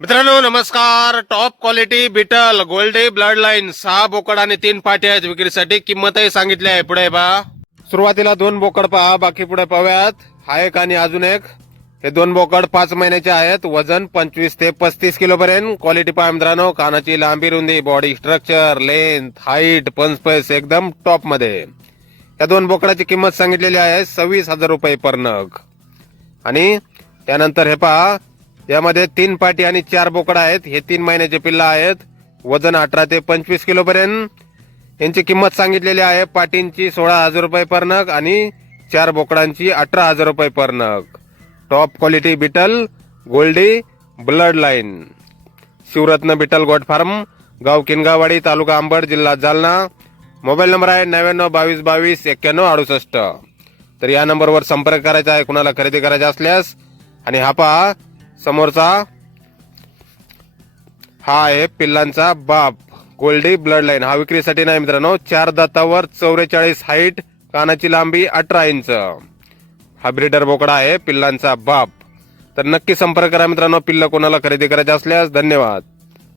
मित्रांनो नमस्कार. Top quality Beetal goldy bloodline 6 बोकड आणि 3 पाटी आहेत विक्रीसाठी. किंमतही सांगितली आहे. पुढे पहा. सुरुवातीला 2 बोकड पहा, बाकी पुढे पाहूयात. हा एक आणि अजून एक. हे 2 बोकड 5 महिन्याचे आहेत. वजन 25 ते 35 किलो पर्यंत. क्वालिटी पहा मित्रांनो. कानाची लांबी रुंदी, बॉडी स्ट्रक्चर, लेंथ, हाईट, पंचपेस एकदम टॉप मध्ये. या 2 बोकडाची किंमत सांगितलेली आहे 26,000 रुपये पर नग. आणि त्यानंतर हे पहा, यामध्ये 3 पाटी आणि 4 बोकड आहेत. हे 3 महिन्याचे पिल्ला आहेत. वजन 18 ते 25 किलो पर्यंत. यांची किंमत सांगितलेली आहे पाटींची 16,000 रुपये पर नग आणि 4 बोकडांची 18,000 रुपये पर नग. Top quality Beetal goldy bloodline. Shivratna Beetal goat farm, गाव किनगावाडी, तालुका अंबड, जिल्हा जालना. मोबाईल नंबर आहे 9922229168. तर या नंबरवर संपर्क करायचा आहे कुणाला खरेदी करायचा असल्यास. आणि हा पहा समोरचा, हा आहे पिल्लांचा बाप गोल्डी ब्लड लाईन. हा विक्रीसाठी नाही मित्रांनो. 4 दातावर, 44 हाईट, कानाची लांबी 18 इंच. हा ब्रीडर बोकडा आहे पिल्लांचा बाप. तर नक्की संपर्क करा मित्रांनो पिल्ल कोणाला खरेदी करायचे असल्यास. धन्यवाद.